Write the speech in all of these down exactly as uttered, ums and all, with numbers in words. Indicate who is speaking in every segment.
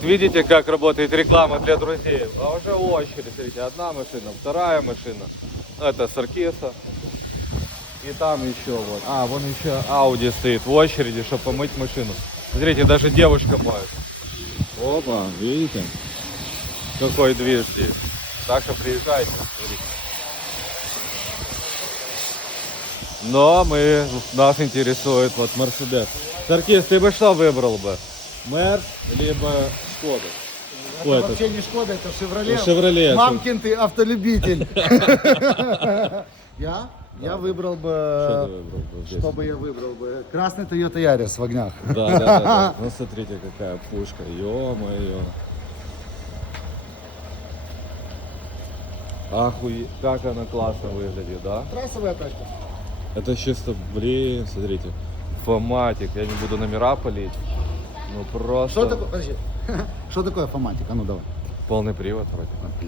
Speaker 1: Видите, как работает реклама для друзей? А уже очередь, смотрите, одна машина, вторая машина. Это Саркиса. И там еще вот. А, вон еще Ауди стоит в очереди, чтобы помыть машину. Смотрите, даже девушка моет. Опа, видите? Какой движ здесь. Так что приезжайте. Смотрите. Но мы, нас интересует вот Мерседес. Саркис, ты бы что выбрал бы? Мерс, либо Шкода?
Speaker 2: Это
Speaker 1: Ой,
Speaker 2: вообще не Шкода, это Шевроле.
Speaker 1: Ну, Шевроле.
Speaker 2: Мамкин ты автолюбитель. Я? Я выбрал
Speaker 1: Что
Speaker 2: бы...
Speaker 1: ты выбрал бы здесь?
Speaker 2: Что бы я выбрал бы? Красный Toyota Yaris в огнях.
Speaker 1: Да, да, да, да. Ну смотрите, какая пушка. Ё-моё. Охуеть, как она классно выглядит, да?
Speaker 2: Трассовая тачка.
Speaker 1: Это чисто, блин, смотрите. Фоматик, я не буду номера палить. Ну просто
Speaker 2: Что такое? Подожди. Что такое фоматик? А ну давай.
Speaker 1: полный привод вроде.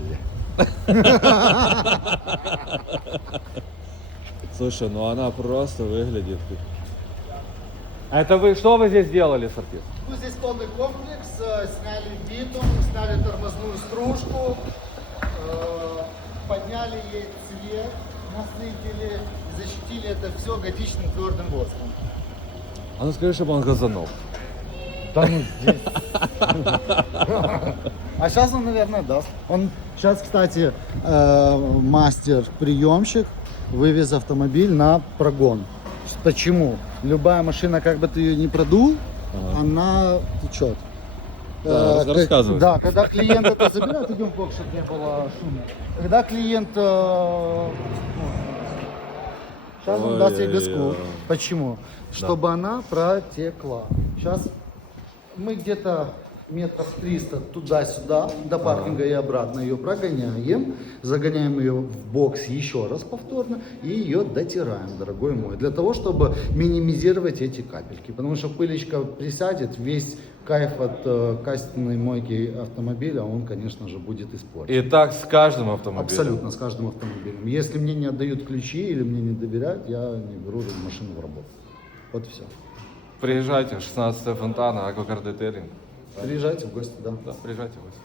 Speaker 1: Слушай, ну она просто выглядит. А это вы, что вы здесь делали, Саркис?
Speaker 2: Ну, здесь полный комплекс. э, Сняли битум, сняли тормозную стружку, э, подняли ей цвет, насытили, защитили это все готичным твердым воском.
Speaker 1: А ну скажи, чтобы он газанул.
Speaker 2: Да ну здесь. А сейчас он, наверное, даст. Он сейчас, кстати, э, мастер-приемщик вывез автомобиль на прогон. Почему? Любая машина, как бы ты ее ни продул,
Speaker 1: Ага.
Speaker 2: она течет.
Speaker 1: Да,
Speaker 2: Э,
Speaker 1: рассказывай.
Speaker 2: Да, когда клиент это забирает, идем в бок, чтобы не было шума. Когда клиент... э, ну, сейчас он даст ей газку.
Speaker 1: Ой-ой-ой.
Speaker 2: Почему? Чтобы она протекла. Сейчас мы где-то метров триста туда-сюда, до паркинга и обратно ее прогоняем, загоняем ее в бокс еще раз повторно и ее дотираем, дорогой мой, для того, чтобы минимизировать эти капельки. Потому что пылечка присядет, весь кайф от э, качественной мойки автомобиля, он, конечно же, будет испорчен.
Speaker 1: И так с каждым автомобилем.
Speaker 2: Абсолютно, с каждым автомобилем. Если мне не отдают ключи или мне не доверяют, я не беру машину в работу. Вот и все.
Speaker 1: Приезжайте, шестнадцатая Фонтана, Аквакар Детейлинг.
Speaker 2: Приезжайте в гости, да.
Speaker 1: Да, приезжайте в гости.